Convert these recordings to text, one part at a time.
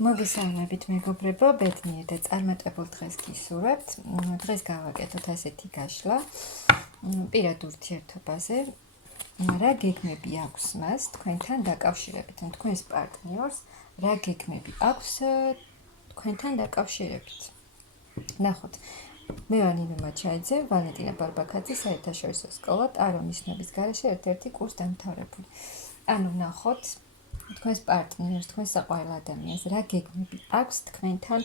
მოგესალმებით მეგობრებო, ბედნიერ და წარმატებულ დღეს გისურვებთ. დღეს გავაკეთოთ ასეთი გაშლა პირად ურთიერთობაზე. რა გეგმები აქვს მას თქვენთან დაკავშირებით, ან თქვენს პარტნიორს რა გეგმები აქვს თქვენთან დაკავშირებით. ნახოთ. მე ვარ ნინო მაჩაიძე, ვალენტინა ბარბაქაძე, საერთაშორისო სკოლა ტარო ნიშნების გარეშე ერთ-ერთი კურს დამთავრებული. ანუ ნახოთ თქვენს პარტნიორს, თქვენს საყვარელ ადამიანს რა გეგმები აქვს თქვენთან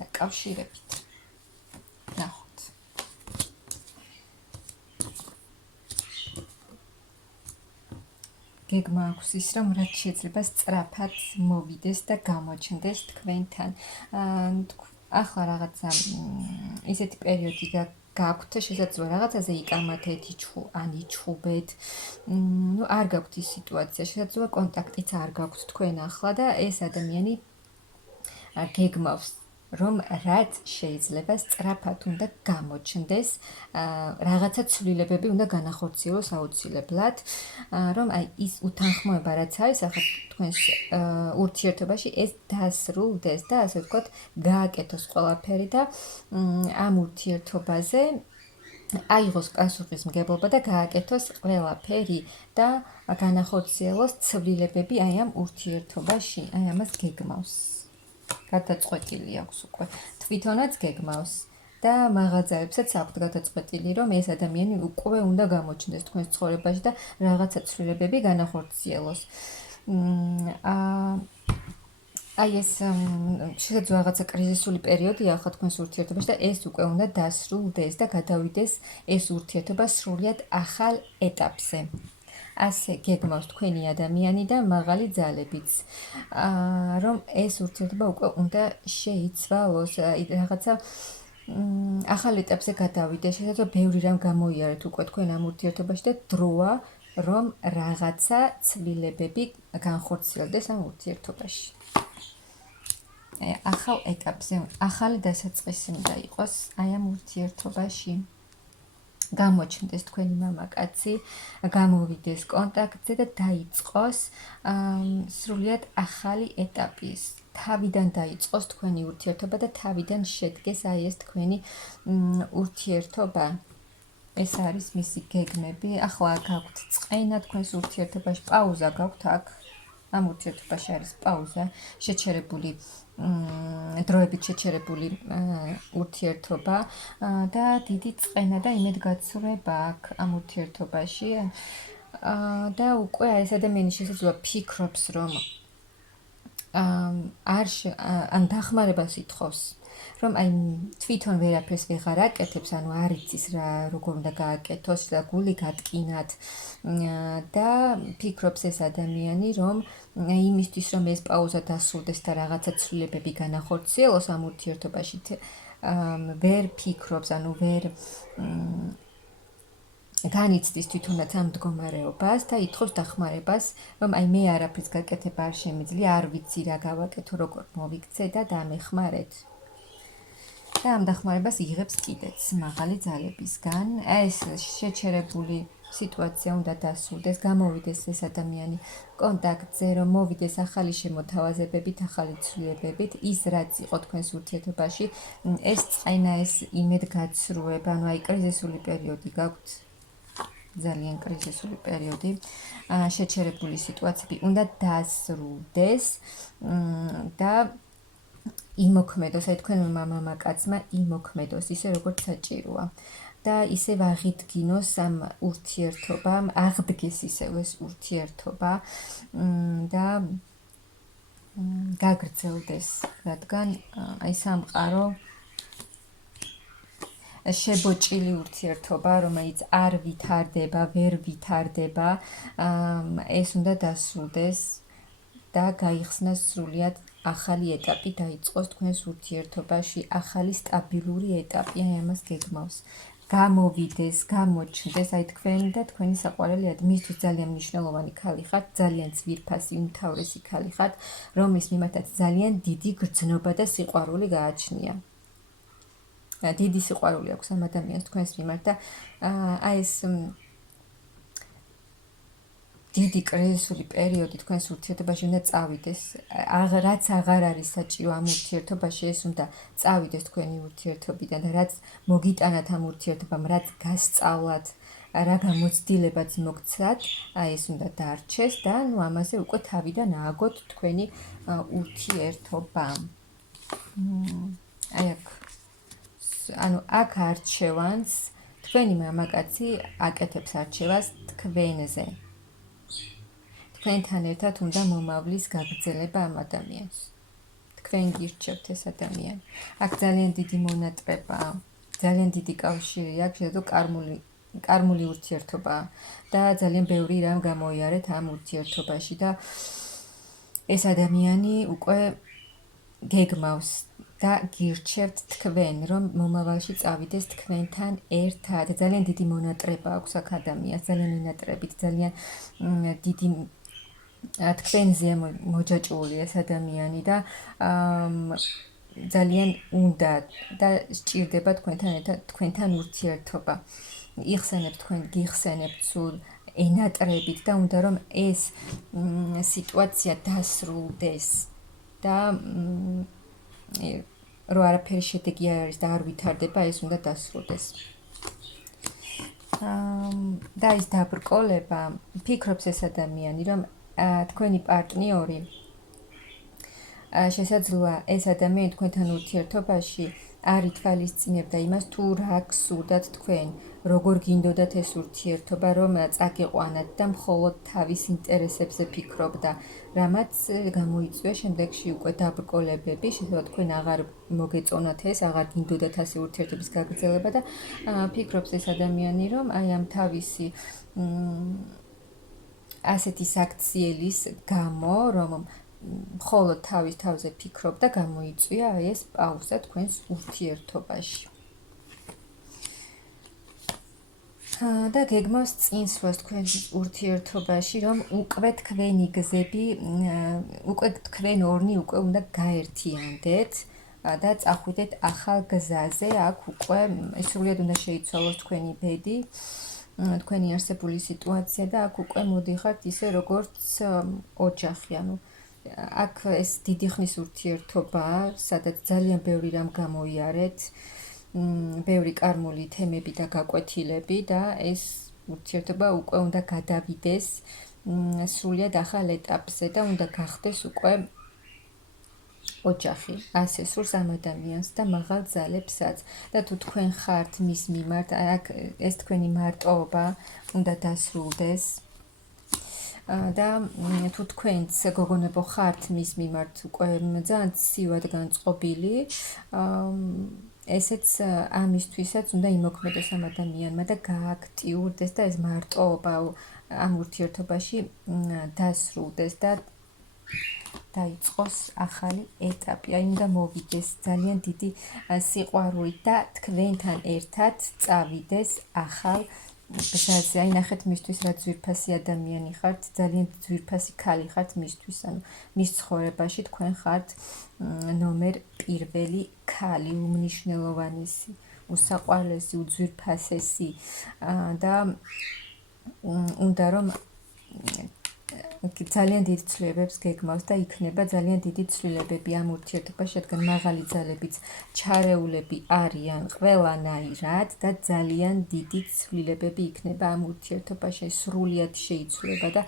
დაკავშირებით. ნახოთ. გეგმა აქვს ის, რომ რაც შეიძლება სწრაფად მოვიდეს და გამოჩნდეს თქვენთან. ახლა რაღაცა ისეთი პერიოდი გაქვთ, შესაძლოა რაღაცაზე იკამათეთ, იჩხუბეთ. არ გაქვთ ის სიტუაცია, შესაძლოა კონტაქტიც არ გაქვთ თქვენ ახლა და ეს ადამიანი გეგმავს, რომ რაც შეიძლება სწრაფად უნდა გამოჩნდეს, რაღაცა ცვლილებები უნდა განახორციელოს აუცილებლად, რომ აი ის უთანხმოება რაც არის ახლა თქვენს ურთიერთობაში ეს დასრულდეს და ასე ვთქვათ, გააკეთოს ყველაფერი და ამ ურთიერთობაზე აიღოს პასუხისმგებლობა და გააკეთოს ყველაფერი და განახორციელოს ცვლილებები აი ამ ურთიერთობაში, აი ამას გეგმავს. გადაწყვეტილი აქვს უკვე. თვითონაც გეგმავს და მაღაზიებსაც აქვს გადაწყვეტილი, რომ ეს ადამიანი უკვე უნდა გამოჩნდეს თქვენს ცხოვრებაში და რაღაცა ცვლილებები განახორციელოს. აი ეს შესაძლოა რაღაცა კრიზისული პერიოდია ახლა თქვენს ურთიერთობაში და ეს უკვე უნდა დასრულდეს და გადავიდეს ეს ურთიერთობა სრულიად ახალ ეტაპზე. ასე გეგმავს თქვენი ადამიანი და მაღალი ძალებიც, რომ ეს ურთიერთობა უკვე უნდა შეიცვალოს, რაღაცა ახალ ეტაპზე გადავიდეს, შესაძლოა ბევრი რამ გამოიარეთ უკვე თქვენ ამ ურთიერთობაში და დროა, რომ რაღაცა ცვლილებები განხორციელდეს ამ ურთიერთობაში. ახალ ეტაპზე, ახალი დასაწყისი უნდა იყოს აი ამ ურთიერთობაში. გამოჩნდეს თქვენი მამაკაცი, გამოვიდეს კონტაქტზე და დაიწყოს სრულიად ახალი ეტაპი. თავიდან დაიწყოს თქვენი ურთიერთობა და თავიდან შედგეს აი ეს თქვენი ურთიერთობა. ეს არის მისი გეგმები. ახლა გაქვთ წყენა თქვენს ურთიერთობაში, პაუზა გაქვთ აქ. ამ ურთიერთობაში არის პაუზა, შეჩერებული დროებით შეჩერებული ურთიერთობა და დიდი წყენა და იმედგაცრუება აქვს ამ ურთიერთობაში. და უკვე ეს ადამიანი შესაძლოა ფიქრობს, რომ ან დახმარებას ითხოვს, რომ აი თვითონ ვერაფერს ვეღარ აკეთებს, ანუ არ იცის რა როგორ უნდა გააკეთოს და გული გატკინათ და ფიქრობს ეს ადამიანი, რომ იმისთვის რომ ეს პაუზა დასრულდეს და რაღაცა ცვლილებები განახორციელოს ამ ურთიერთობაში, ვერ ფიქრობს, ანუ ვერ განიცდის თვითონაც ამ მდგომარეობას და ითხოვს დახმარებას, რომ აი მე არაფრის გაკეთება არ შემიძლია, არ ვიცი რა გავაკეთო, როგორ მოვიქცე და დამეხმარეთ. და ამ დახმარებას იღებს კიდეც მაღალი ძალებისგან. ეს შეჩერებული სიტუაცია უნდა დასრულდეს, გამოვიდეს ეს ადამიანი კონტაქტზე, რომ მოვიდეს ახალი შემოთავაზებებით, ახალი ცვლილებებით, ის რაც იყო თქვენს ურთიერთობაში, ეს წყენა, ეს იმედგაცრუება, ანუ აი კრიზისული პერიოდი გაქვთ, ძალიან კრიზისული პერიოდი, შეჩერებული სიტუაციები უნდა დასრულდეს და იმოქმედოს, აი თქვენმა მამაკაცმა იმოქმედოს ისე როგორც საჭიროა და ისევ აღიდგინოს ამ ურთიერთობამ, აღდგეს ისევ ეს ურთიერთობა და გაგრძელდეს, რადგან აი სამყარო შებოჭილი ურთიერთობა, რომელიც არ ვითარდება, ვერ ვითარდება, ეს უნდა დასრულდეს და გაიხსნას სრულიად ახალი ეტაპი დაიწყოს თქვენს ურთიერთობაში, ახალი სტაბილური ეტაპი, აი ამას გეგმავს. გამოვიდეს, გამოჩნდეს, აი თქვენ და თქვენი საყვარელი ადამიანი, მისთვის ძალიან მნიშვნელოვანი ქალი ხართ, ძალიან ძვირფასი, უმთავრესი ქალი ხართ, რომლის მიმართაც ძალიან დიდი გრძნობა და სიყვარული გააჩნია. დიდი სიყვარული აქვს ამ ადამიანს თქვენს მიმართ და აი ეს დიდი კრიზისული პერიოდი თქვენს ურთიერთობაში უნდა წავიდეს. რაც აღარ არის საჭირო ამ ურთიერთობაში, ეს უნდა წავიდეს თქვენი ურთიერთობიდან და რაც მოგიტანათ ამ ურთიერთობამ, რაც გასწავლათ, რა გამოცდილებაც მოგცათ, ეს უნდა დარჩეს და ამაზე უკვე თავიდან ააგოთ თქვენი ურთიერთობა. აქ არჩევანს თქვენი მამაკაცი აკეთებს არჩევას თქვენზე. თქვენთან ერთად უნდა მომავლის გაგრძელება ამ ადამიანს. თქვენ გირჩევთ ეს ადამიანი. აქ ძალიან დიდი მონატრებაა, ძალიან დიდი კავშირი აქვს, შესაძლოა კარმული ურთიერთობაა და ძალიან ბევრი რამ გამოიარეთ ამ ურთიერთობაში და ეს ადამიანი უკვე გეგმავს და გირჩევთ თქვენ, რომ მომავალში წავიდეს თქვენთან ერთად. ძალიან დიდი მონატრება აქვს აქ ადამიანს, ძალიან მონატრებით, ძალიან დიდი თქვენზე მოჯაჭვული ეს ადამიანი და ძალიან უნდა და სჭირდება თქვენთან ურთიერთობა. იხსენებთ თქვენ, გიხსენებთ სულ ენატრებით და უნდა რომ ეს სიტუაცია დასრულდეს და რო არაფერი შედეგი არ არის და არ ვითარდება, ეს უნდა დასრულდეს. და ის დაბრკოლება, ფიქრობს ეს ადამიანი, რომ თქვენი პარტნიორი შესაძლოა ეს ადამიანი თქვენთან ურთიერთობაში არ ითვალისწინებდა იმას, თუ რა გსურდათ თქვენ, როგორ გინდოდათ ეს ურთიერთობა, რომ წაგიყვანათ და მხოლოდ თავის ინტერესებზე ფიქრობდა, რამაც გამოიწვია შემდეგში უკვე დაბრკოლებები, შესაძლოა თქვენ აღარ მოგეწონათ ეს, აღარ გინდოდათ ასე ურთიერთობის გაგრძელება და ფიქრობს ეს ადამიანი, რომ აი ამ თავისი ასეთი საქციელის გამო, რომ მხოლოდ თავის თავზე ფიქრობდა, გამოიწვია ეს პაუზა თქვენს ურთიერთობაში. და გეგმავს წინსვლას თქვენს ურთიერთობაში, რომ უკვე თქვენი გზები, უკვე თქვენ ორნი უკვე უნდა გაერთიანდეთ და წახვიდეთ ახალ გზაზე, აქ უკვე სრულად უნდა შეიცვალოს თქვენი ბედი, თქვენი არსებული სიტუაცია და აქ უკვე მოდიხართ ისე როგორც ოჯახი, აქ ეს დიდი ხნის ურთიერთობაა, სადაც ძალიან ბევრი რამ გამოიარეთ, ბევრი კარმული თემები და გაკვეთილები და ეს ურთიერთობა უკვე უნდა გადავიდეს სრულად ახალ ეტაპზე და უნდა გახდეს უკვე ოჯახი. ასე სურს ამ ადამიანს და მაღალ ძალებსაც და თუ თქვენ ხართ მის მიმართ, აქ ეს თქვენი მარტოობა უნდა დასრულდეს. და თუ თქვენც გოგონებო ხართ მის მიმართ უკვე ძალიან ცივად განწყობილი, ესეც ამისთვისაც უნდა იმოქმედოს ამ ადამიანმა და გააქტიურდეს და ეს მარტოობა ამ ურთიერთობაში დასრულდეს და დაიწყოს ახალი ეტაპი. აი უნდა მოვიდეს ძალიან დიდი სიყვარულით და თქვენთან ერთად წავიდეს ახალ გზაზე. აი ნახეთ მისთვის რა ძვირფასი ადამიანი ხართ, ძალიან ძვირფასი ქალი ხართ მისთვის, მის ცხოვრებაში თქვენ ხართ ნომერ პირველი ქალი, უმნიშვნელოვანესი, უსაყვარლესი, უძვირფასესი და უნდა რომ ძალიან დიდ ცვლილებებს გეგმავს და იქნება ძალიან დიდი ცვლილებები ამ ურთიერთობაში, რადგან მაღალი ძალებიც ჩარეულები არიან ყველანაირად და ძალიან დიდი ცვლილებები იქნება ამ ურთიერთობაში, სრულიად შეიცვლება და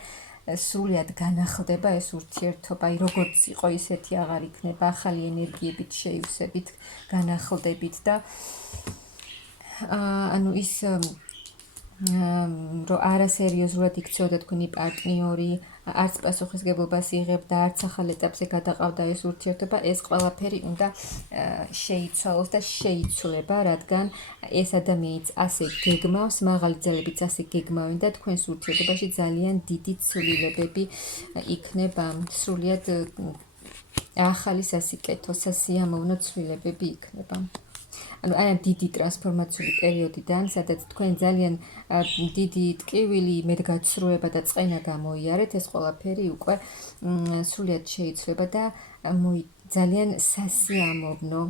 სრულიად განახლდება ეს ურთიერთობა, აი როგორც იყო ისეთი აღარ იქნება, ახალი ენერგიებით შეივსებით, განახლდებით და ის რომ არასერიოზულად იქცეოდა თქვენი პარტნიორი, არც პასუხისგებლობას იღებდა, არც ახალ ეტაპზე გადაყავდა ეს ურთიერთობა, ეს ყველაფერი უნდა შეიცვალოს და შეიცვლება, რადგან ეს ადამიანიც ასე გეგმავს, მაღალი ძალებიც ასე გეგმავენ და თქვენს ურთიერთობაში ძალიან დიდი ცვლილებები იქნება, სრულიად ახალი სასიკეთო, სასიამოვნო ცვლილებები იქნება. აი ამ დიდი ტრანსფორმაციული პერიოდიდან, სადაც თქვენ ძალიან დიდი ტკივილი, მედგაცრუება და წყენა გამოიარეთ, ეს ყველაფერი უკვე სრულიად შეიცვლება და ძალიან სასიამოვნო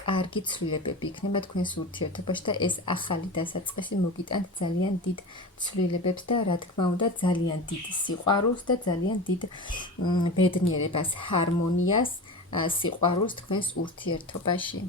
კარგი ცვლილებები იქნება თქვენს ურთიერთობაში და ეს ახალი დასაწყისი მოგიტანთ ძალიან დიდ ცვლილებებს და რა თქმა უნდა ძალიან დიდ სიყვარულს და ძალიან დიდ ბედნიერებას, ჰარმონიას, სიყვარულს თქვენს ურთიერთობაში.